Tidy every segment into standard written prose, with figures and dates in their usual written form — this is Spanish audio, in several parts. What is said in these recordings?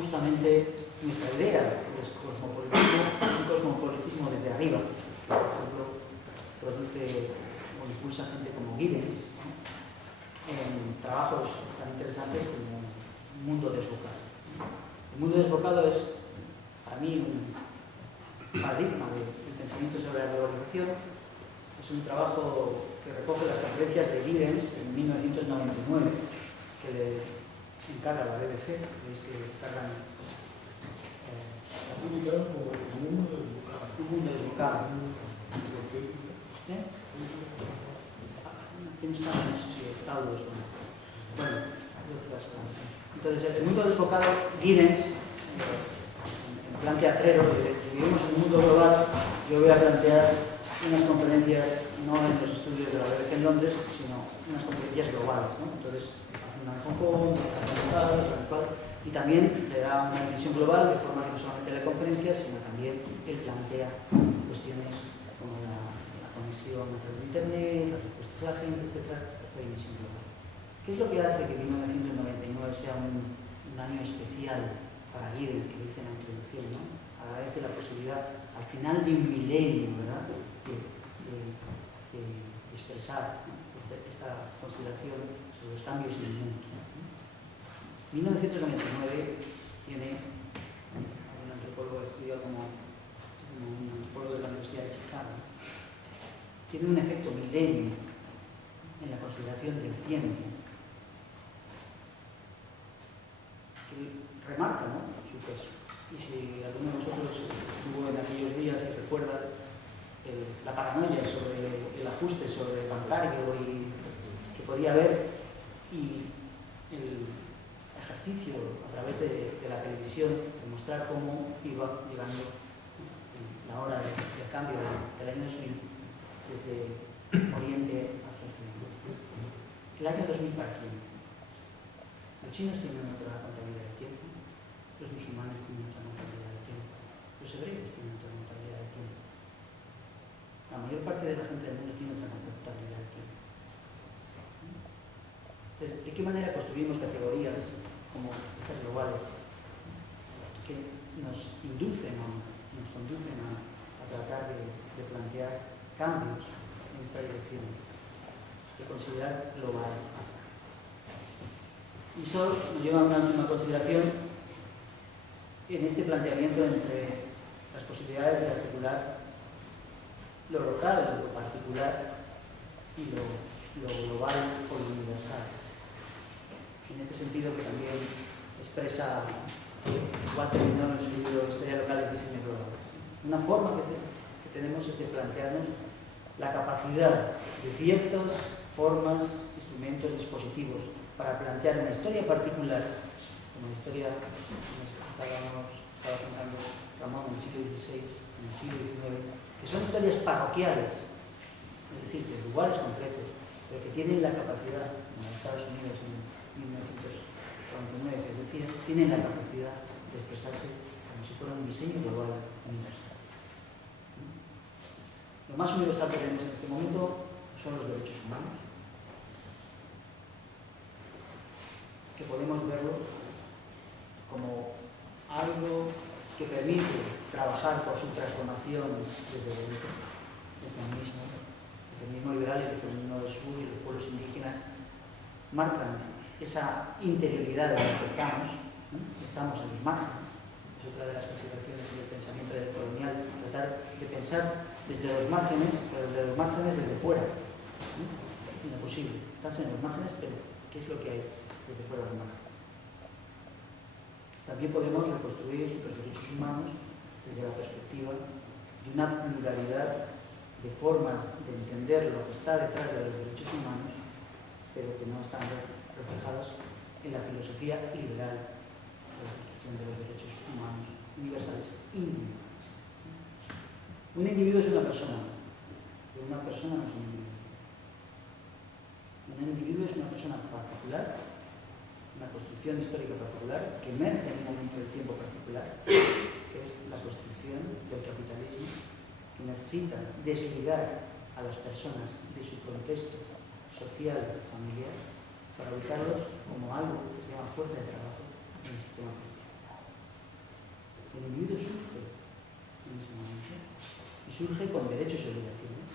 justamente nuestra idea del cosmopolitismo es un cosmopolitismo desde arriba, que por ejemplo produce o impulsa gente como Giddens, ¿no?, en trabajos tan interesantes como Mundo Desbocado. El Mundo Desbocado es para mí un paradigma del pensamiento sobre la globalización. Es un trabajo que recoge las conferencias de Giddens en 1999, que le encarga la BBC. Veis que cargan publicado como Un Mundo Desbocado. Un Mundo Desbocado. Tienes no sé si estados o no. Bueno, entonces el Mundo Desbocado, Giddens, en plan teatrero, si vivimos en un mundo global, yo voy a plantear unas conferencias no en los estudios de la BBC en Londres, sino unas conferencias globales, ¿no? Entonces, hace una en Hong Kong, y también le da una dimensión global, de forma que no solamente la conferencia, sino también él plantea cuestiones como la conexión a través de Internet, las respuestas a la gente, etcétera, esta dimensión global. ¿Qué es lo que hace que 1999 sea un año especial para Giddens, que dice en la introducción, ¿no? Agradece la posibilidad, al final de un milenio, ¿verdad?, de expresar, ¿no?, esta consideración sobre los cambios en el mundo. 1999 tiene un antropólogo estudiado como un antropólogo de la Universidad de Chicago, tiene un efecto milenio en la consideración del tiempo, que remarca, ¿no?, su peso. Y si alguno de nosotros estuvo en aquellos días y recuerda la paranoia sobre el ajuste sobre el bancario y que podía haber, y el ejercicio a través de la televisión de mostrar cómo iba llegando la hora del cambio del año 2000 desde Oriente hacia Occidente. El año 2000 para quién? Los chinos tienen otra contabilidad de tiempo, los musulmanes tienen otra contabilidad de tiempo, los hebreos tienen otra contabilidad de tiempo. La mayor parte de la gente del mundo tiene otra contabilidad de tiempo. ¿De qué manera construimos categorías como estas globales que nos inducen o nos conducen a tratar de plantear cambios en esta dirección, de considerar global? Y eso nos lleva a una última consideración en este planteamiento entre las posibilidades de articular lo local, lo particular y lo global o lo universal. En este sentido, que también expresa Walter Mignone en su libro Historia Local y Diseños Globales. Una forma que tenemos es de plantearnos la capacidad de ciertas formas, instrumentos, dispositivos para plantear una historia particular, como la historia que estaba contando Ramón en el siglo XVI, en el siglo XIX, que son historias parroquiales, es decir, de lugares concretos, pero que tienen la capacidad, como en Estados Unidos en 1949 se decía, tienen la capacidad de expresarse como si fuera un diseño global universal. Lo más universal que tenemos en este momento son los derechos humanos, que podemos verlo como algo que permite trabajar por su transformación desde dentro. El feminismo liberal y el feminismo del sur y los pueblos indígenas marcan esa interioridad en la que estamos en los márgenes. Es otra de las consideraciones del pensamiento colonial, tratar de pensar desde los márgenes, pero de los márgenes desde fuera. Imposible. Estás en los márgenes, pero ¿qué es lo que hay desde fuera de los márgenes? También podemos reconstruir los derechos humanos desde la perspectiva de una pluralidad de formas de entender lo que está detrás de los derechos humanos, pero que no están reflejados en la filosofía liberal de la construcción de los derechos humanos universales individuales. Un individuo es una persona, pero una persona no es un individuo. Un individuo es una persona particular, una construcción histórica particular que emerge en un momento del tiempo particular, que es la construcción del capitalismo, que necesita desligar a las personas de su contexto social y familiar para ubicarlos como algo que se llama fuerza de trabajo en el sistema político. El individuo surge en ese momento y surge con derechos y obligaciones.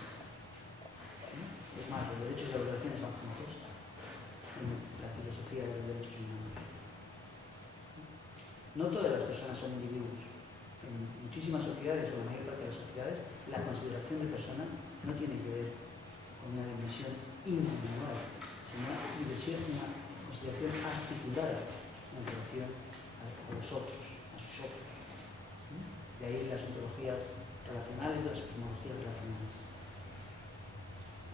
Es más, los derechos y obligaciones van juntos en la filosofía de los derechos humanos. No todas las personas son individuos. En muchísimas sociedades, o en la mayor parte de las sociedades, la consideración de persona no tiene que ver con una dimensión individual, sino una consideración articulada en relación a los otros, a sus otros. De ahí las ontologías relacionales, las epistemologías relacionales.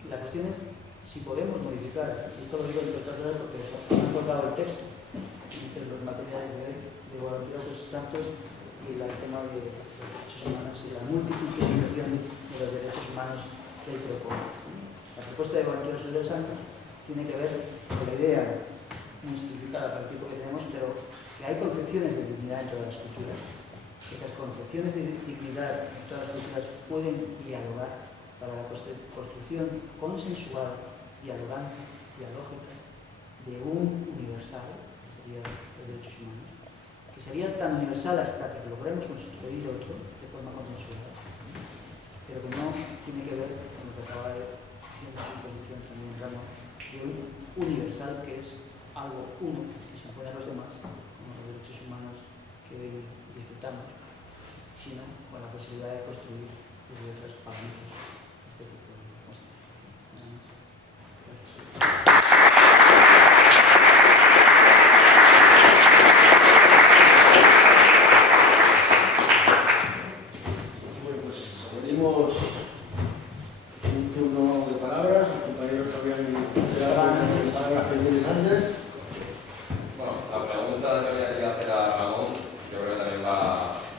La cuestión es si podemos modificar, y esto lo digo entre otras cosas porque han colgado el texto entre los materiales de Guaranturosos Exactos y el tema de derechos humanos y la multiculturalización de los derechos humanos que él propone. La propuesta de Guaranturosos del Santo tiene que ver con la idea muy simplificada para el tiempo que tenemos, pero que hay concepciones de dignidad en todas las culturas. Esas concepciones de dignidad en todas las culturas pueden dialogar para la construcción consensual, dialogante, dialógica de un universal, que sería los derechos humanos, que sería tan universal hasta que logremos construir otro de forma consensuada, pero que no tiene que ver con lo que acaba de decir su posición también Ramos, de un universal que es algo uno que se impone a los demás, como los derechos humanos que hoy disfrutamos, sino con la posibilidad de construir desde otros parámetros este tipo de cosas. Bueno, pues abrimos un turno de palabras. Los compañeros que habían quedado palabras pendientes antes. Bueno, la pregunta que había querido hacer a Ramón, yo creo que también va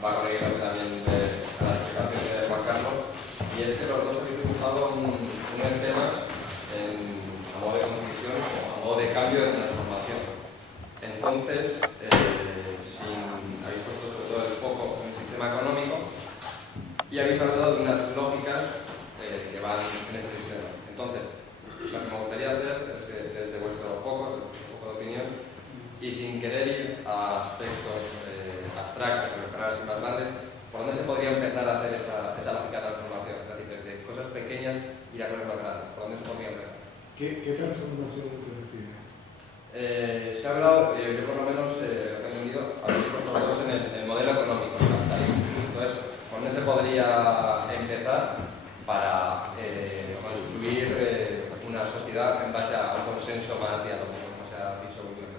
con ello también a la explicación de Juan Carlos, y es que los dos habéis dibujado un esquema a modo de conclusión o a modo de cambio de transformación. Entonces, habéis puesto sobre todo el foco en el sistema económico y habéis hablado de unas lógicas que van en este sistema. Entonces, lo que me gustaría hacer es que desde vuestro foco de opinión, y sin querer ir a aspectos abstractos, pero así más grandes, ¿por dónde se podría empezar a hacer esa lógica de transformación? Es decir, desde cosas pequeñas ir a cosas más grandes. ¿Por dónde se podría empezar? ¿Qué transformación te refieres? Se ha hablado, yo por lo menos lo que he entendido, habéis puesto dos en el modelo económico. Entonces, ¿por dónde se podría empezar para construir una sociedad en base a un consenso más dialógico, como se ha dicho muy bien?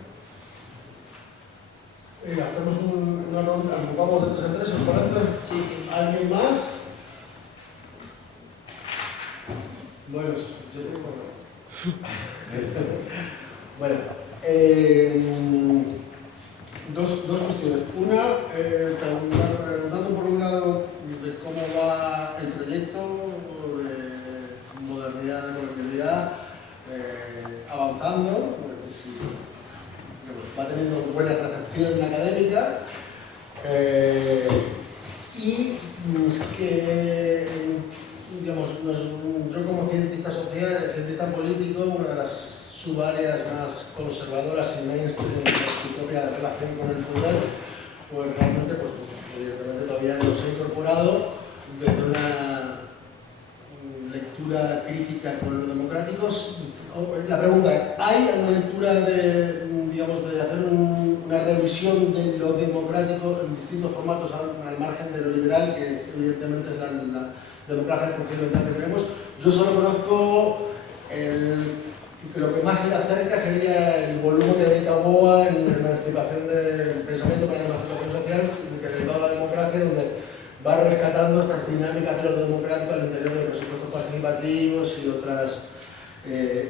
Hacemos una ronda, vamos de 3 en 3, ¿os parece? Sí, sí. ¿Alguien más? Bueno, yo tengo bueno, dos cuestiones. Una, preguntando por un lado de cómo va el proyecto de modernidad, de colonialidad, avanzando, si va teniendo buena recepción académica, y que, digamos, yo como cientista social, cientista político, una de las subáreas más conservadoras y mainstream de su propia relación con el poder, pues realmente, pues evidentemente todavía no se ha incorporado desde una lectura crítica con los democráticos. La pregunta, ¿hay una lectura de, digamos, de hacer una revisión de lo democrático en distintos formatos al margen de lo liberal, que evidentemente es la democracia procedimental que tenemos? Yo solo conozco lo que más se le acerca sería el volumen que dedica Boa en la emancipación del pensamiento para la emancipación social, que dedicado a la democracia, donde va rescatando estas dinámicas de lo democrático al interior de presupuestos participativos y otras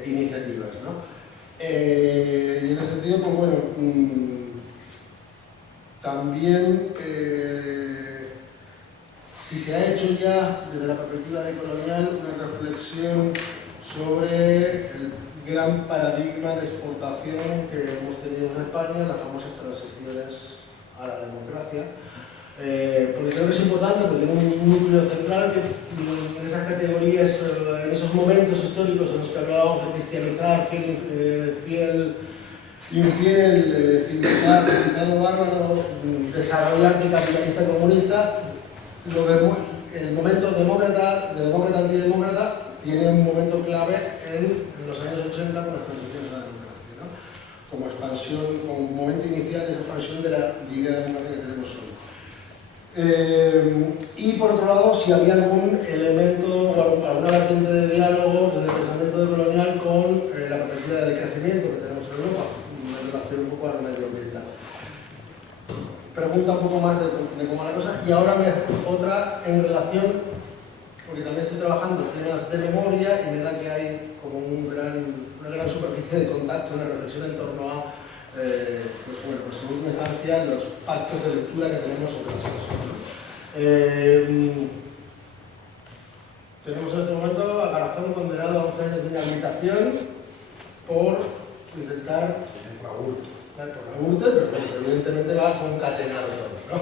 iniciativas, ¿no? Y en ese sentido, pues bueno, también si se ha hecho ya desde la perspectiva de colonial una reflexión sobre el gran paradigma de exportación que hemos tenido de España, las famosas transiciones a la democracia, porque creo que es importante, porque tiene un núcleo central que en esas categorías, en esos momentos históricos en los que hablábamos de cristianizar, fiel infiel, civilizado bárbaro, desarrollante capitalista comunista, el momento demócrata-antidemócrata tiene un momento clave en los años 80 con las transiciones a la democracia, ¿no? Como expansión, como momento inicial de esa expansión de la idea democrática que tenemos hoy. Y por otro lado, si había algún elemento o alguna vertiente de diálogo desde el pensamiento decolonial con la perspectiva de crecimiento que tenemos en Europa, en relación un poco al medioambiental. Pregunta un poco más de cómo va la cosa, y ahora me hace otra en relación, porque también estoy trabajando temas de memoria y me da que hay como una gran superficie de contacto, una reflexión en torno a pues en última instancia los pactos de lectura que tenemos sobre las cosas. Tenemos en este momento a Garzón condenado a 11 años de inhabilitación por intentar aburto, pero evidentemente va concatenado todo, ¿no?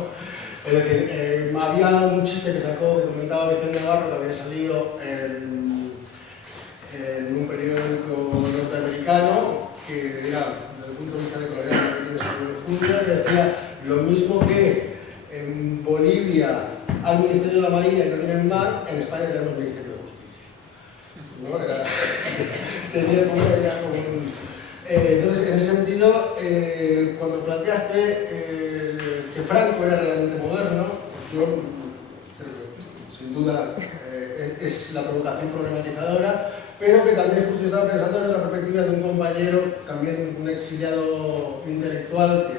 Es decir, había un chiste que comentaba Vicente Navarro, que había salido en un periódico norteamericano, que era desde el punto de vista de colonial que tiene sobre Julio, que decía lo mismo que en Bolivia hay Ministerio de la Marina y no tienen mar, en España tenemos Ministerio de Justicia, ¿no? Tenía como un... entonces, en ese sentido, cuando planteaste que Franco era realmente moderno, yo creo que sin duda es la provocación problematizadora, pero que también justo estaba pensando en la perspectiva de un compañero, también un exiliado intelectual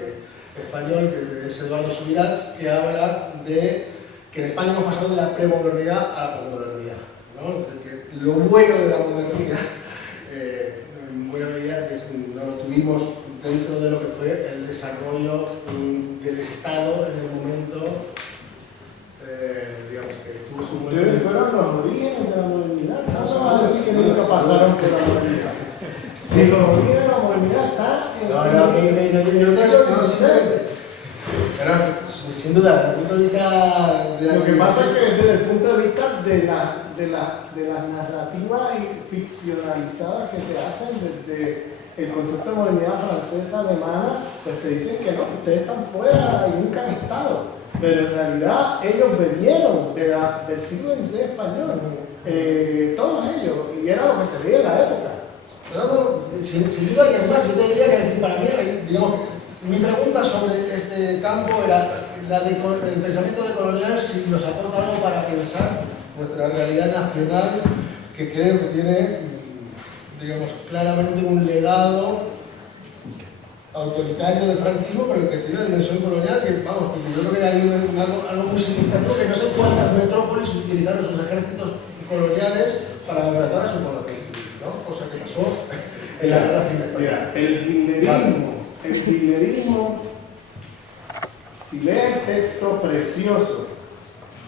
español, que es Eduardo Subirás, que habla de que en España hemos pasado de la premodernidad a la posmodernidad, ¿no? Es decir, que lo bueno de la modernidad, en buena medida, no lo tuvimos dentro de lo que fue el desarrollo del Estado en el momento, digamos, que tuvo su momento. Ustedes fueron los orígenes de la modernidad. No se va a decir que nunca pasaron por la modernidad. Si los orígenes de la modernidad están sin duda, desde el punto de vista de la... Lo que pasa es que desde el punto de vista de las narrativas ficcionalizadas que te hacen desde el concepto de modernidad francesa, alemana, pues te dicen que no, ustedes están fuera y nunca han estado. Pero en realidad ellos bebieron del siglo XVI español, todos ellos, y era lo que se veía en la época. Pero, sin duda, y es más, yo te diría que para mí, digamos, mi pregunta sobre este campo era el pensamiento decolonial, si nos aporta algo para pensar nuestra realidad nacional, que creo que tiene, digamos, claramente un legado autoritario del franquismo, pero que tiene una dimensión colonial que, vamos, yo creo que hay algo muy significativo, que no sé cuántas metrópolis utilizaron sus ejércitos coloniales para derrotar a su población, ¿no? Cosa que pasó en la guerra civil. Mira, el hitlerismo, si lees el texto precioso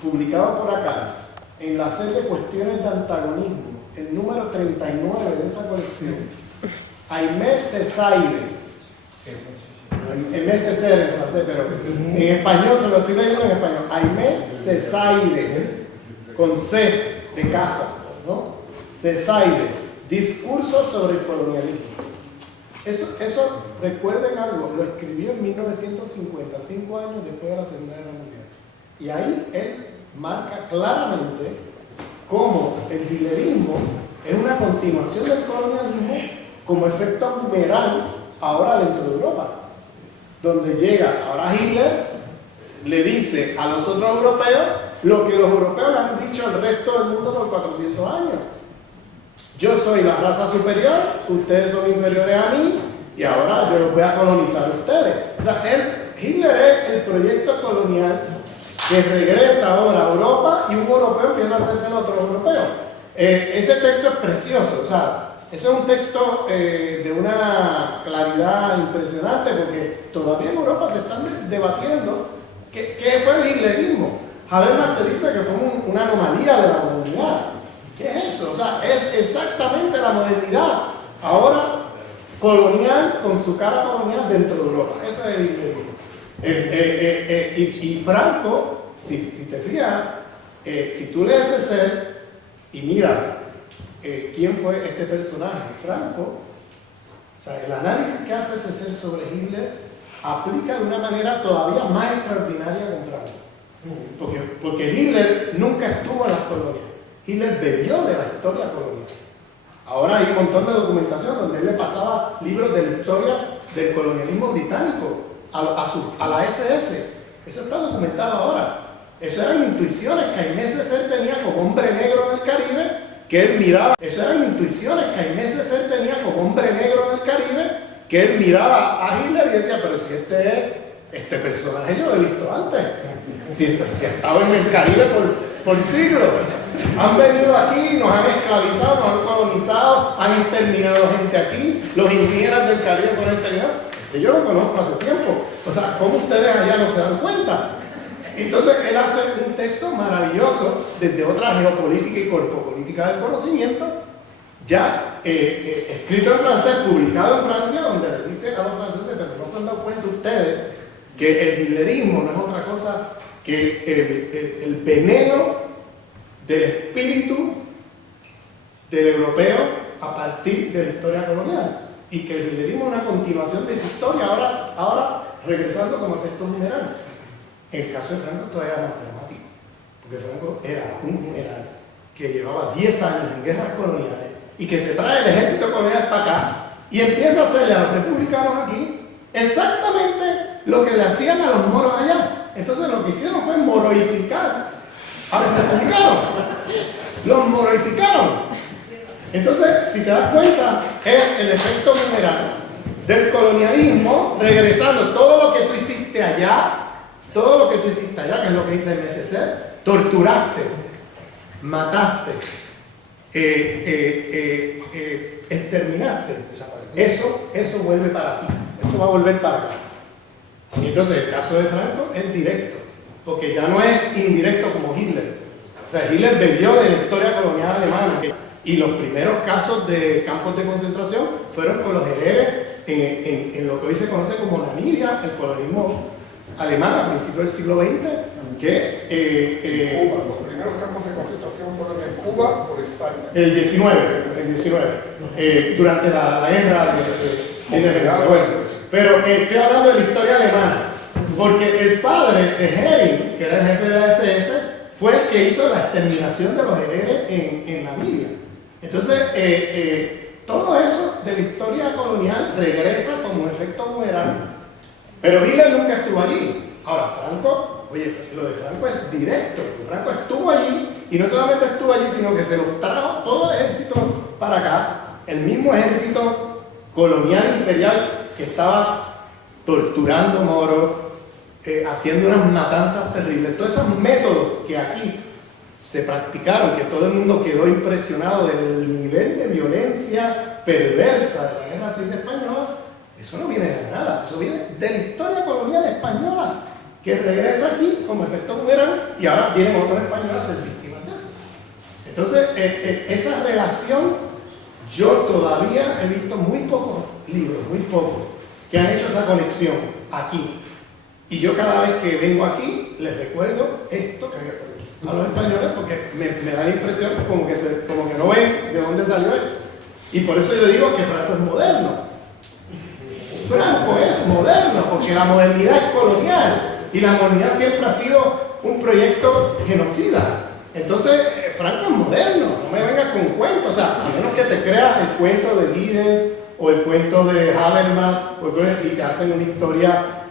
publicado por acá en la serie Cuestiones de Antagonismo, el número 39 de esa colección, Aimé Césaire, Aimé Césaire en francés, pero en español, se lo estoy leyendo en español, Aimé Césaire, con C de casa, ¿no? Césaire, discurso sobre el colonialismo. Eso, recuerden algo, lo escribió en 1950, 5 años después de la Segunda Guerra Mundial. Y ahí él marca claramente cómo el hitlerismo es una continuación del colonialismo como efecto boomerang ahora dentro de Europa. Donde llega, ahora Hitler le dice a los otros europeos lo que los europeos han dicho al resto del mundo por 400 años. Yo soy la raza superior, ustedes son inferiores a mí y ahora yo los voy a colonizar a ustedes. O sea, Hitler es el proyecto colonial que regresa ahora a Europa y un europeo empieza a hacerse el otro europeo. Ese texto es precioso, o sea, ese es un texto de una claridad impresionante porque todavía en Europa se están debatiendo qué fue el hitlerismo. Habermas te dice que fue una anomalía de la modernidad. ¿Qué es eso? O sea, es exactamente la modernidad, ahora colonial, con su cara colonial dentro de Europa. Ese es el y Franco, si te fijas, si tú lees ese ser y miras quién fue este personaje, Franco sea, el análisis que hace César sobre Hitler aplica de una manera todavía más extraordinaria con Franco. Porque Hitler nunca estuvo en las colonias. Hitler bebió de la historia colonial. Ahora hay un montón de documentación donde él le pasaba libros de la historia del colonialismo británico a la SS. Eso está documentado ahora. Eso eran intuiciones que Aimé Césaire tenía como hombre negro en el Caribe, que él miraba. Eso eran intuiciones que Aimé Césaire tenía como hombre negro en el Caribe, que él miraba a Hitler y decía, pero si este personaje yo lo he visto antes. Si ha estado en el Caribe por siglos. Han venido aquí, nos han esclavizado, nos han colonizado, han exterminado gente aquí, los indígenas del Caribe fueron exterminados. Yo lo conozco hace tiempo. O sea, ¿cómo ustedes allá no se dan cuenta? Entonces, él hace un texto maravilloso desde otra geopolítica y corpopolítica del conocimiento, ya escrito en francés, publicado en Francia, donde le dice a los franceses, pero no se han dado cuenta ustedes que el hitlerismo no es otra cosa que el veneno del espíritu del europeo a partir de la historia colonial, y que el hitlerismo es una continuación de esta historia, ahora regresando como efecto general. En el caso de Franco todavía era más dramático, porque Franco era un general que llevaba 10 años en guerras coloniales y que se trae el ejército colonial para acá y empieza a hacerle a los republicanos aquí exactamente lo que le hacían a los moros allá. Entonces lo que hicieron fue moroificar a los republicanos. Los moroificaron. Entonces, si te das cuenta, es el efecto general del colonialismo, regresando todo lo que tú hiciste allá, que es lo que dice el MSC, torturaste, mataste, exterminaste, eso vuelve para ti, eso va a volver para acá. Y entonces el caso de Franco es directo, porque ya no es indirecto como Hitler. O sea, Hitler bebió de la historia colonial alemana, y los primeros casos de campos de concentración fueron con los herejes en lo que hoy se conoce como Namibia, el colonialismo alemán a principios del siglo XX, que Cuba, los primeros campos de concentración fueron en Cuba o España. El 19, durante la guerra de independencia. Bueno, pero estoy hablando de la historia alemana, porque el padre de Hering, que era el jefe de la SS, fue el que hizo la exterminación de los herejes en Namibia. Entonces, todo eso de la historia colonial regresa como un efecto boomerang. Pero Hitler nunca estuvo allí. Ahora, Franco, oye, lo de Franco es directo. Franco estuvo allí, y no solamente estuvo allí, sino que se los trajo todo el ejército para acá. El mismo ejército colonial imperial que estaba torturando moros, haciendo unas matanzas terribles. Todos esos métodos que aquí se practicaron, que todo el mundo quedó impresionado del nivel de violencia perversa de la Guerra Civil Española, eso no viene de nada, eso viene de la historia colonial española, que regresa aquí como efecto boomerang, y ahora vienen otros españoles a ser víctimas de eso. Entonces, esa relación, yo todavía he visto muy pocos libros, muy pocos, que han hecho esa conexión aquí. Y yo cada vez que vengo aquí, les recuerdo esto a los españoles, porque me da la impresión como que no ven de dónde salió esto. Y por eso yo digo que Franco es moderno. Franco es moderno, porque la modernidad es colonial, y la modernidad siempre ha sido un proyecto genocida. Entonces, Franco es moderno, no me vengas con cuentos, o sea, a menos que te creas el cuento de Giddens o el cuento de Habermas, y te hacen una historia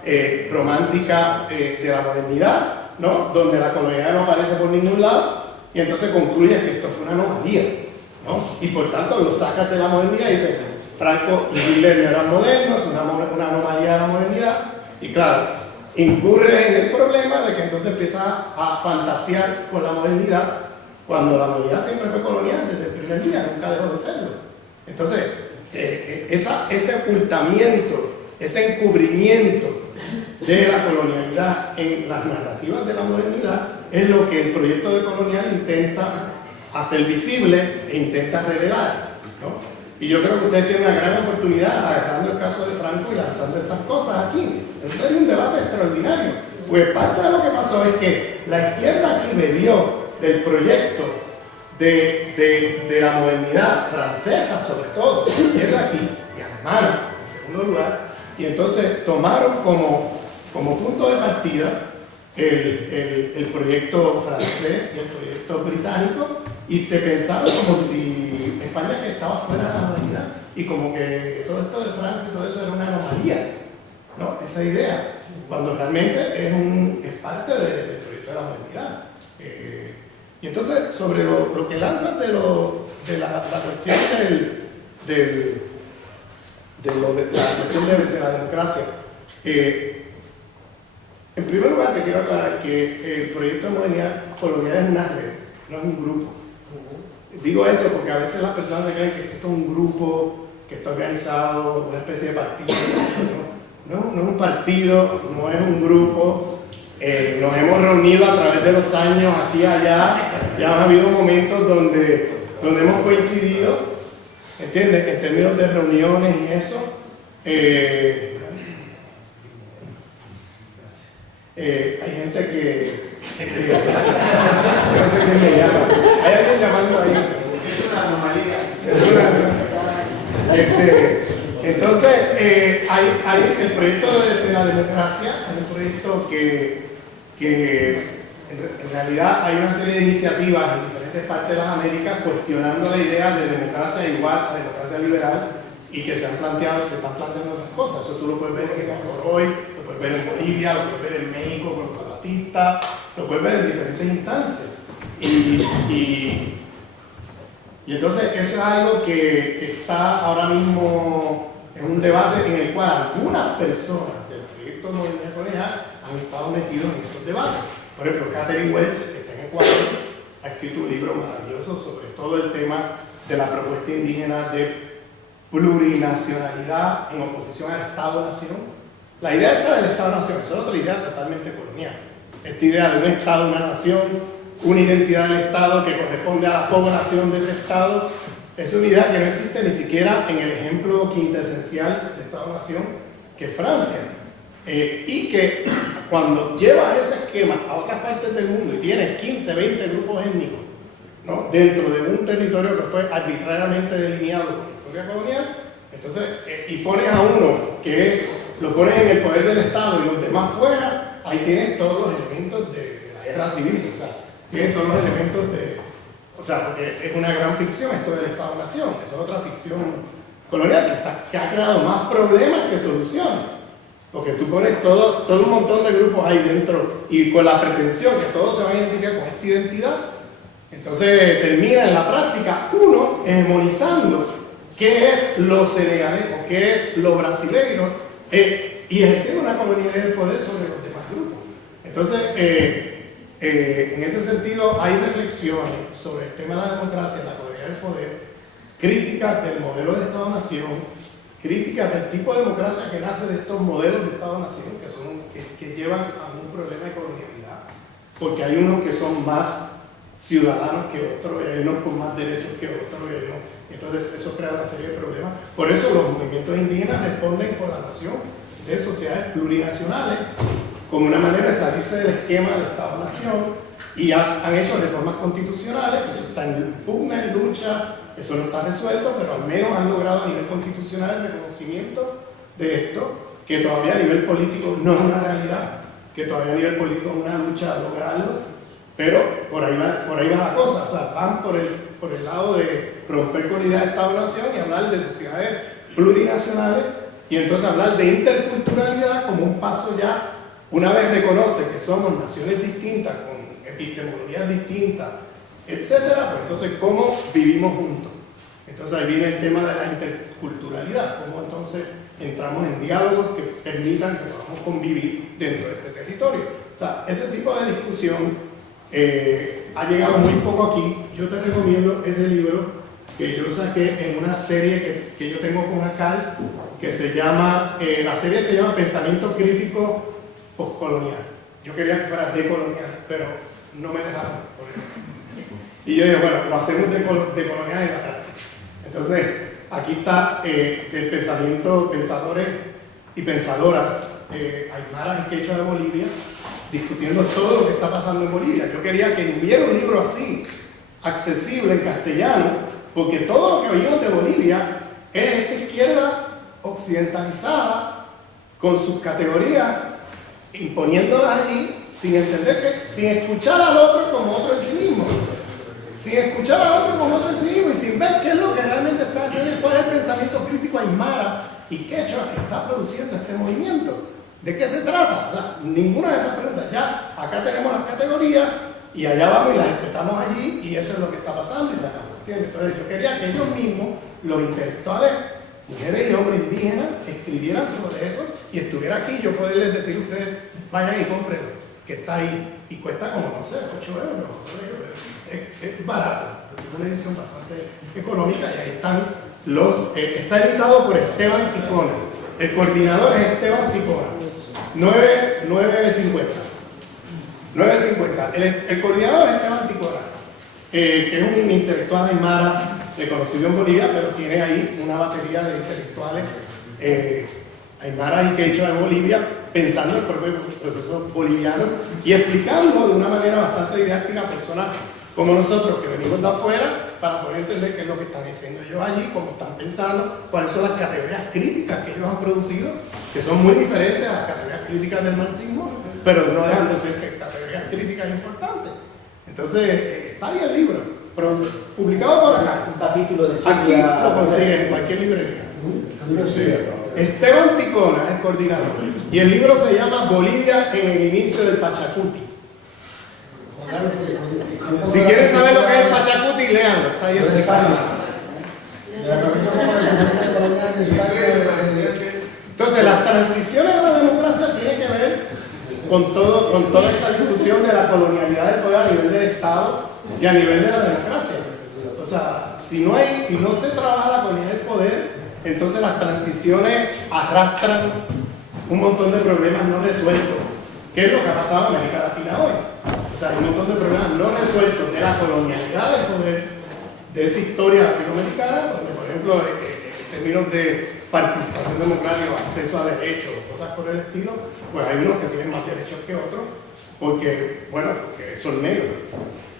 romántica de la modernidad, ¿no? Donde la colonialidad no aparece por ningún lado, y entonces concluyes que esto fue una anomalía, ¿no? Y por tanto lo sacas de la modernidad y dices, Franco y Hitler no eran modernos, una anomalía de la modernidad, y claro, incurre en el problema de que entonces empiezas a fantasear con la modernidad, cuando la modernidad siempre fue colonial desde el primer día, nunca dejó de serlo. Entonces, ese ocultamiento, ese encubrimiento de la colonialidad en las narrativas de la modernidad es lo que el proyecto de colonial intenta hacer visible e intenta revelar, ¿no? Y yo creo que ustedes tienen una gran oportunidad agarrando el caso de Franco y lanzando estas cosas aquí. Eso es un debate extraordinario. Pues parte de lo que pasó es que la izquierda aquí bebió del proyecto de la modernidad francesa, sobre todo, la izquierda aquí, y alemana, en segundo lugar, y entonces tomaron como punto de partida el proyecto francés y el proyecto británico, y se pensaron como si España que estaba fuera de la humanidad, y como que todo esto de Franco y todo eso era una anomalía, ¿no? Esa idea, cuando realmente es parte del proyecto de la humanidad. Y entonces, sobre lo que lanzan de la cuestión de la democracia, en primer lugar te quiero aclarar que el proyecto de modernidad colonial es una red, no es un grupo. Digo eso porque a veces las personas creen que esto es un grupo que está organizado, una especie de partido. No es un partido, no es un grupo. Nos hemos reunido a través de los años aquí y allá. Ya ha habido momentos donde hemos coincidido, ¿entiendes? En términos de reuniones y eso. Hay gente que no sé quién me llama. Hay alguien llamando ahí. Es una anomalía. Entonces, hay el proyecto de la democracia, es un proyecto que en realidad hay una serie de iniciativas en diferentes partes de las Américas cuestionando la idea de democracia igual a democracia liberal, y que se están planteando otras cosas. Eso tú lo puedes ver en Ecuador, lo puedes ver en Bolivia, lo puedes ver en México con los zapatistas, lo puedes ver en diferentes instancias. Y entonces eso es algo que está ahora mismo en un debate en el cual algunas personas del proyecto de modernidad colonial han estado metidos en estos debates. Por ejemplo, Catherine Welch, que está en Ecuador, ha escrito un libro maravilloso sobre todo el tema de la propuesta indígena de plurinacionalidad en oposición al Estado-Nación. La idea esta del Estado-Nación es otra idea totalmente colonial. Esta idea de un Estado, una nación, una identidad del Estado que corresponde a la población de ese Estado, es una idea que no existe ni siquiera en el ejemplo quintesencial de Estado-Nación, que es Francia. Y que cuando llevas ese esquema a otras partes del mundo y tienes 15, 20 grupos étnicos, ¿no?, dentro de un territorio que fue arbitrariamente delineado por la historia colonial, entonces, y pones a uno que lo pones en el poder del Estado y los demás fuera, ahí tienes todos los elementos de la guerra civil, o sea, tienes todos los elementos porque es una gran ficción esto del Estado-Nación, eso es otra ficción colonial que ha creado más problemas que soluciones. Porque tú pones todo un montón de grupos ahí dentro y con la pretensión que todos se van a identificar con esta identidad, entonces termina en la práctica uno hegemonizando qué es lo senegalés o qué es lo brasileiro y ejerciendo una colonialidad del poder sobre los demás grupos. Entonces, en ese sentido hay reflexiones sobre el tema de la democracia, la colonialidad del poder, críticas del modelo de Estado-Nación, críticas del tipo de democracia que nace de estos modelos de Estado-Nación que llevan a un problema de colonialidad, porque hay unos que son más ciudadanos que otros, y hay unos con más derechos que otros, entonces eso crea una serie de problemas. Por eso los movimientos indígenas responden con la noción de sociedades plurinacionales como una manera de salirse del esquema de Estado-Nación, y han hecho reformas constitucionales, que eso está en pugna, en lucha. Eso no está resuelto, pero al menos han logrado a nivel constitucional el reconocimiento de esto, que todavía a nivel político no es una realidad, que todavía a nivel político es una lucha a lograrlo, pero por ahí va la cosa. O sea, van por el lado de romper con la idea de Estado-Nación y hablar de sociedades plurinacionales, y entonces hablar de interculturalidad como un paso ya, una vez reconoce que somos naciones distintas, con epistemologías distintas, etcétera, pues entonces cómo vivimos juntos. Entonces ahí viene el tema de la interculturalidad, cómo entonces entramos en diálogos que permitan que podamos convivir dentro de este territorio. O sea, ese tipo de discusión ha llegado muy poco aquí. Yo te recomiendo este libro que yo saqué en una serie que yo tengo con ACAL, que se llama, la serie se llama Pensamiento Crítico Postcolonial. Yo quería que fuera decolonial, pero no me dejaron, por ejemplo. Y yo digo, bueno, lo hacemos de colonial en la práctica. Entonces, aquí está el pensamiento, pensadores y pensadoras aymaras y quechua de Bolivia, discutiendo todo lo que está pasando en Bolivia. Yo quería que hubiera un libro así, accesible en castellano, porque todo lo que oímos de Bolivia es esta izquierda occidentalizada con sus categorías, imponiéndolas allí, sin entender que, sin escuchar al otro como otro en sí mismo, sin escuchar al otro como otro en sí mismo y sin ver qué es lo que realmente está haciendo, cuál es el pensamiento crítico aymara y quechua que está produciendo este movimiento. ¿De qué se trata? O sea, ninguna de esas preguntas. Ya, acá tenemos las categorías y allá vamos y las respetamos allí y eso es lo que está pasando y se acabó. ¿Entiendes? Entonces yo quería que ellos mismos, los intelectuales, mujeres y hombres indígenas, escribieran sobre eso y estuviera aquí yo poderles decir a ustedes, vayan y cómprenlo, que está ahí y cuesta como, no sé, 8 euros. Es barato, es una edición bastante económica y ahí están está editado por Esteban Ticona. El coordinador es Esteban Ticona. 9.50. El coordinador es Esteban Ticona, que es un intelectual aymara reconocido en Bolivia, pero tiene ahí una batería de intelectuales aymaras y quechua de Bolivia, pensando en el propio proceso boliviano y explicando de una manera bastante didáctica a personas como nosotros que venimos de afuera para poder entender qué es lo que están haciendo ellos allí, cómo están pensando, cuáles son las categorías críticas que ellos han producido, que son muy diferentes a las categorías críticas del marxismo, pero no dejan de ser categorías críticas importantes. Entonces, está ahí el libro, publicado por acá. Un capítulo de Aquí lo consiguen en cualquier librería. Esteban Ticona es el coordinador. Y el libro se llama Bolivia en el inicio del Pachacuti. Si quieren saber lo que es el Pachacuti, léanlo, está ahí en España. Entonces, las transiciones de la democracia tienen que ver con toda esta discusión de la colonialidad del poder a nivel del Estado y a nivel de la democracia. O sea, si no se trabaja la colonialidad del poder, entonces las transiciones arrastran un montón de problemas no resueltos, que es lo que ha pasado en América Latina hoy. O sea, hay un montón de problemas no resueltos de la colonialidad del poder, de esa historia latinoamericana, donde, por ejemplo, en términos de participación democrática, acceso a derechos, cosas por el estilo, pues hay unos que tienen más derechos que otros, porque son negros.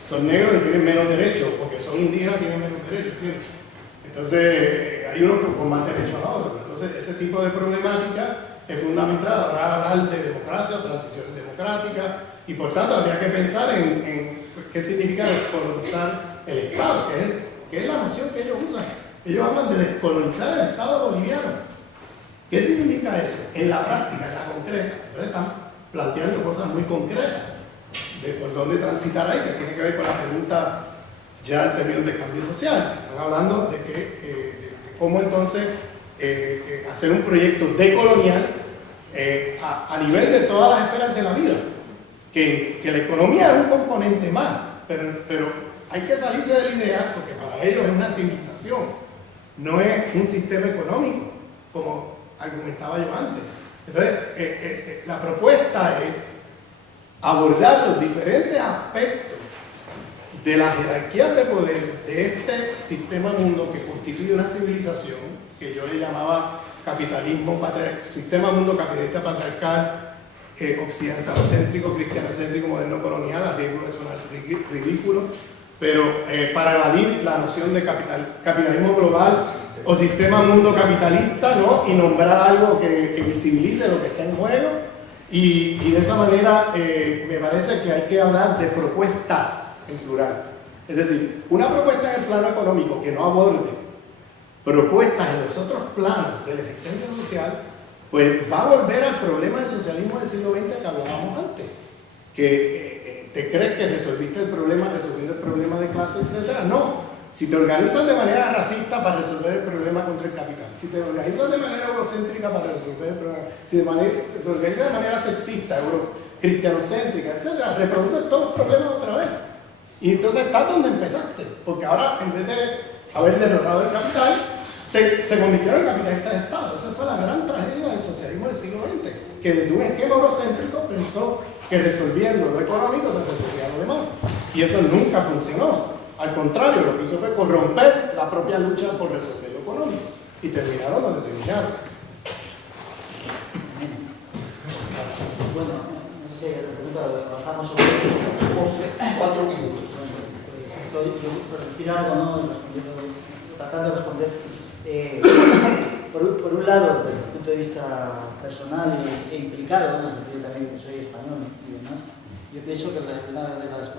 Son negros y tienen menos derechos, porque son indígenas y tienen menos derechos. ¿Entiendes? Entonces, hay unos con más derechos a otros. Entonces, ese tipo de problemática es fundamental a la hora de hablar de democracia, transición democrática, y por tanto habría que pensar en qué significa descolonizar el Estado, que es la noción que ellos usan. Ellos hablan de descolonizar el Estado boliviano. ¿Qué significa eso? En la práctica, en la concreta. Entonces están planteando cosas muy concretas de por dónde transitar ahí, que tiene que ver con la pregunta ya en términos de cambio social. Están hablando de cómo entonces hacer un proyecto decolonial a nivel de todas las esferas de la vida. Que la economía es un componente más, pero hay que salirse de la idea, porque para ellos es una civilización, no es un sistema económico, como argumentaba yo antes. Entonces, la propuesta es abordar los diferentes aspectos de las jerarquías de poder de este sistema mundo que constituye una civilización, que yo le llamaba capitalismo, sistema mundo capitalista patriarcal, occidentalocéntrico, cristianocéntrico, moderno colonial, a riesgo de sonar ridículo, pero para evadir la noción de capitalismo global o sistema mundo capitalista, ¿no? Y nombrar algo que visibilice lo que está en juego, y de esa manera me parece que hay que hablar de propuestas en plural. Es decir, una propuesta en el plano económico que no aborde propuestas en los otros planos de la existencia social, pues va a volver al problema del socialismo del siglo XX que hablábamos antes, que te crees que resolviste el problema resolviendo el problema de clase, etc. No, si te organizas de manera racista para resolver el problema contra el capital, si te organizas de manera eurocéntrica para resolver el problema, si te organizas de manera sexista, cristianocéntrica, etc., reproduces todos los problemas otra vez. Y entonces estás donde empezaste, porque ahora en vez de haber derrotado el capital, se convirtieron en capitalistas de Estado. Esa fue la gran tragedia del socialismo del siglo XX, que desde un esquema eurocéntrico pensó que resolviendo lo económico se resolvía lo demás. Y eso nunca funcionó. Al contrario, lo que hizo fue corromper la propia lucha por resolver lo económico. Y terminaron donde terminaron. Bueno, no sé si avanzamos sobre esto. 4 minutos. Pues estoy, por decir algo, ¿no? Tratando de responder. por un lado, desde el punto de vista personal e implicado, en el sentido también que soy español y demás, yo pienso que una de las,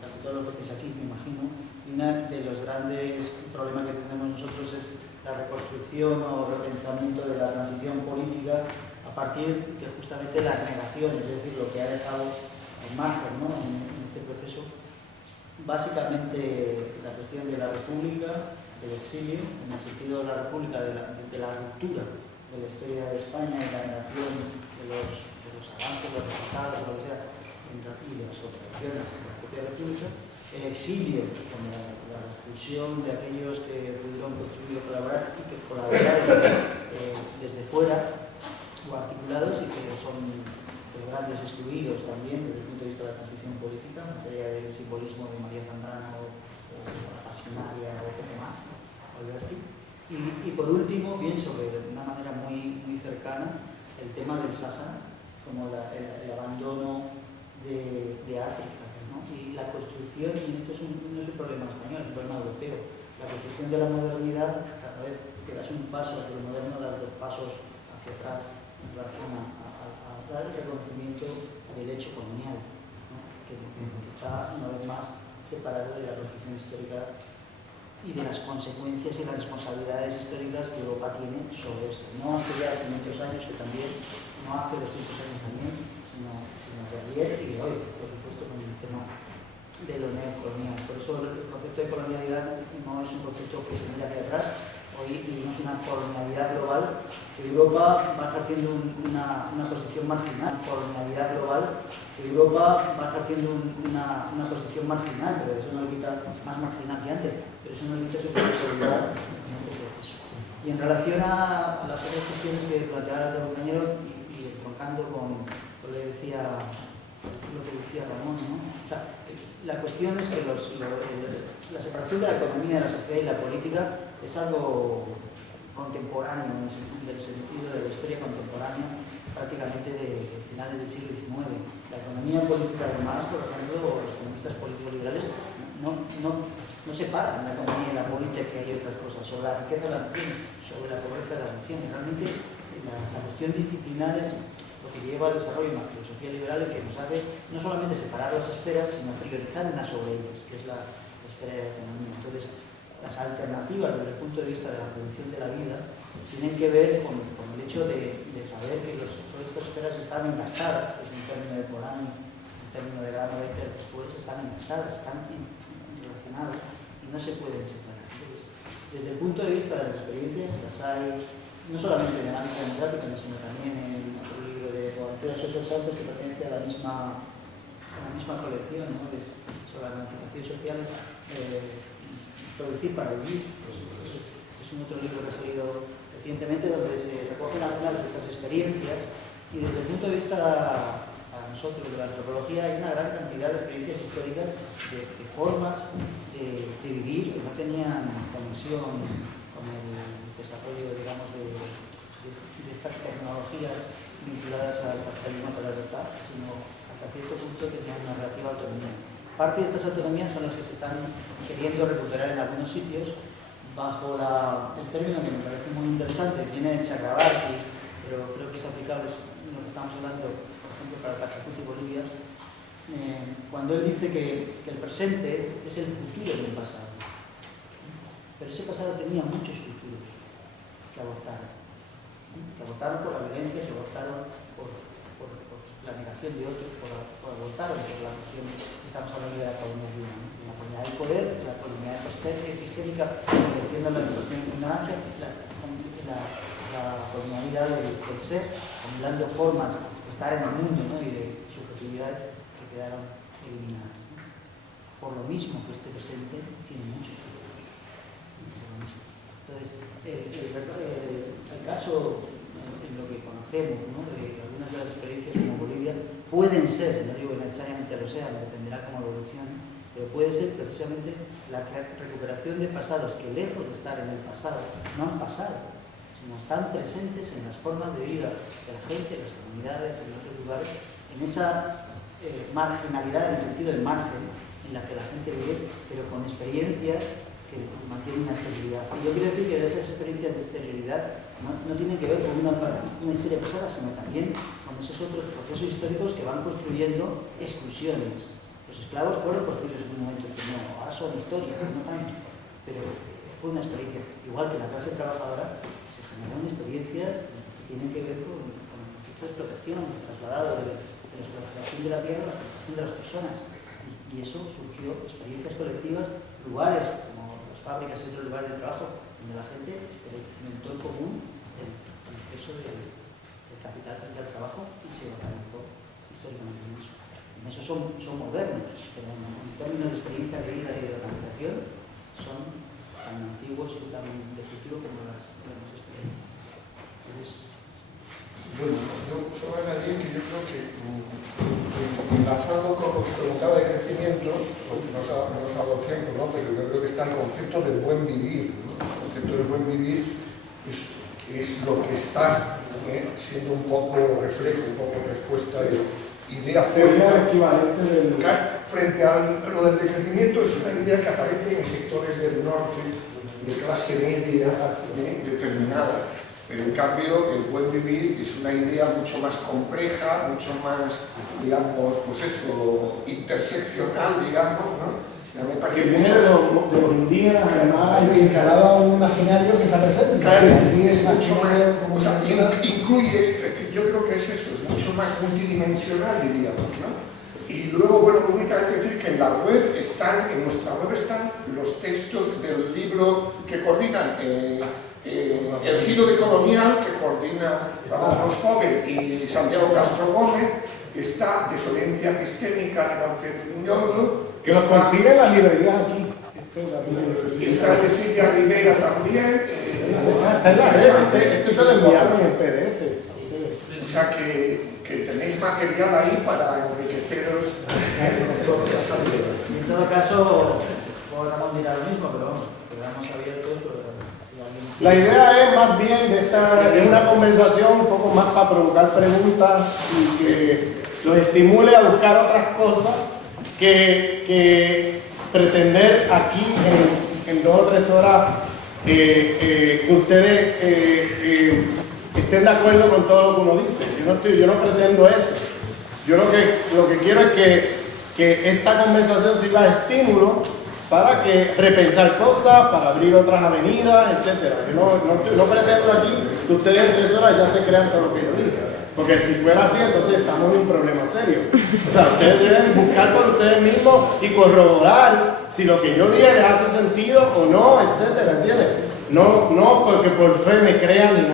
casi todos los que estáis aquí, me imagino, y uno de los grandes problemas que tenemos nosotros es la reconstrucción o repensamiento de la transición política a partir de justamente las negaciones, es decir, lo que ha dejado en margen, ¿no?, en este proceso. Básicamente la cuestión de la República, del exilio, en el sentido de la República, de la ruptura de la historia de España y la negación de los avances, de los resultados, lo que sea, y de las operaciones de la propia República, el exilio, con la expulsión de aquellos que pudieron contribuir o colaborar y que colaboraron desde fuera o articulados y que son los grandes excluidos también desde el punto de vista de la transición política, más allá del simbolismo de María Zambrano o la Pasionaria o poco más, Alberti. Y por último, pienso que de una manera muy, muy cercana, el tema del Sáhara, como el abandono de África, ¿no? Y la construcción, y esto no es un problema español, es un problema europeo, la construcción de la modernidad, cada vez que das un paso hacia lo moderno, das dos pasos hacia atrás en relación a dar el reconocimiento del hecho colonial, ¿no?, que está una vez más separado de la construcción histórica y de las consecuencias y las responsabilidades históricas que Europa tiene sobre esto. No hace ya 500 años, que también, no hace 200 años también, sino de ayer y de hoy, por supuesto, con el tema de lo neocolonial. Por eso el concepto de colonialidad no es un concepto que se mira hacia atrás. Hoy vivimos una colonialidad global, que Europa va ejerciendo una posición marginal. Colonialidad global, que Europa va ejerciendo una posición marginal, pero eso no quita, más marginal que antes, pero eso no quita su responsabilidad en este proceso. Y en relación a las otras cuestiones que planteaba el compañero y entroncando con lo que decía Ramón, ¿no? O sea, la cuestión es que la separación de la economía de la sociedad y la política es algo contemporáneo, en el sentido de la historia contemporánea, prácticamente de finales del siglo XIX. La economía política de Marx, por ejemplo, o los economistas políticos liberales, no separan la economía y la política, que hay otras cosas, sobre la riqueza de la nación, sobre la pobreza de la nación. Realmente la cuestión disciplinar es lo que lleva al desarrollo de una filosofía liberal que nos hace no solamente separar las esferas, sino priorizar una sobre ellas, que es la esfera de la economía. Entonces, las alternativas desde el punto de vista de la producción de la vida tienen que ver con el hecho de saber que todas estas esferas están engastadas, que es un término de Polanyi, un término de Grano Becker, pues están engastadas, están relacionadas y no se pueden separar. Entonces, desde el punto de vista de las experiencias, las hay no solamente en el ámbito democrático, sino también en otro libro de Boaventura Sosa Santos, que pertenece a la misma colección, ¿no?, sobre la emancipación social, producir para vivir. Es un otro libro que ha salido recientemente donde se recogen algunas de estas experiencias y desde el punto de vista a nosotros de la antropología hay una gran cantidad de experiencias históricas de formas de vivir que no tenían conexión con el desarrollo, digamos, de estas tecnologías vinculadas al capitalismo de la libertad, sino hasta cierto punto tenían una relativa autonomía. Parte de estas autonomías son las que se están queriendo recuperar en algunos sitios bajo el término que me parece muy interesante, viene de Chakrabarty, pero creo que es aplicable en lo que estamos hablando, por ejemplo, para Pachacuti y Bolivia, cuando él dice que el presente es el futuro del pasado. Pero ese pasado tenía muchos futuros que abortaron por la violencia, se abortaron por la negación de otros, abortaron por la cuestión que estamos hablando de la colonialidad, de la colonialidad del poder, de la colonialidad epistérica, convirtiendo la educación en ignorancia, la colonialidad del ser, acumulando formas de estar en el mundo, ¿no?, y de subjetividades que quedaron eliminadas, ¿no? Por lo mismo que este presente tiene muchos futuros. Entonces, el caso en lo que conocemos, ¿no?, de algunas de las experiencias como Bolivia pueden ser, no digo que necesariamente lo sean, dependerá cómo evolucione, pero puede ser precisamente la recuperación de pasados que, lejos de estar en el pasado, no han pasado, sino están presentes en las formas de vida de la gente, en las comunidades, en otros lugares, en esa marginalidad, en el sentido de margen, en la que la gente vive, pero con experiencias que mantienen una esterilidad. Y yo quiero decir que esas experiencias de esterilidad no tienen que ver con una historia pasada, sino también con esos otros procesos históricos que van construyendo exclusiones. Los esclavos fueron construidos en un momento determinado, ahora son historia, no tanto, pero fue una experiencia. Igual que la clase trabajadora, se generaron experiencias que tienen que ver con el concepto de explotación, el trasladado de la explotación de la tierra a la explotación de las personas. Y eso surgió, experiencias colectivas, lugares como las fábricas y otros lugares de trabajo, donde la gente experimentó en común el peso del capital frente al trabajo y se organizó históricamente en eso. En eso son modernos, pero en términos de experiencia de vida y de organización son tan antiguos y tan de futuro como las experiencias. Entonces, bueno, yo solo añadir que yo creo que enlazando con lo que preguntaba de crecimiento, no os ha dado tiempo, ¿no? Pero yo creo que está el concepto del buen vivir, ¿no? El concepto del buen vivir es lo que está siendo un poco reflejo, un poco respuesta de idea fuerza equivalente del... frente a lo del decrecimiento. Es una idea que aparece en sectores del norte de clase media determinada. Pero en cambio el buen vivir es una idea mucho más compleja, mucho más, digamos, pues eso, interseccional, digamos, ¿no? Ya me parece que viene mucho... de los indígenas, además, encarado a un imaginario se está presente. Claro, Sí, es mucho más, como o sea, una- incluye, es decir, yo creo que es eso, es mucho más multidimensional, diríamos, ¿no? Y luego, bueno, únicamente decir que en la web están, en nuestra web están los textos del libro que coordinan El Giro de Colonial, que coordina Ramón Fóguez y Santiago Castro Gómez, está Desobediencia Epistémica de Walter Fuñolo, que los consiguen las librerías aquí. está de Silvia Rivera también. Este se lo enviaron en PDF. O sea que tenéis material ahí para enriqueceros con todas las habilidades. en todo caso, podríamos mirar lo mismo, pero vamos, quedamos abiertos. Si alguien... La idea es más bien de una conversación un poco más para provocar preguntas y que los estimule a buscar otras cosas que pretender aquí en 2 o 3 horas que ustedes estén de acuerdo con todo lo que uno dice. Yo no pretendo eso. Yo lo que quiero es que esta conversación sirva de estímulo para que repensar cosas, para abrir otras avenidas, etc. Yo no pretendo aquí que ustedes en 3 horas ya se crean todo lo que yo dije. Porque si fuera así, entonces estamos en un problema serio. O sea, ustedes deben buscar por ustedes mismos y corroborar si lo que yo dije les hace sentido o no, etc. ¿Entiendes? No porque por fe me crean ni nada.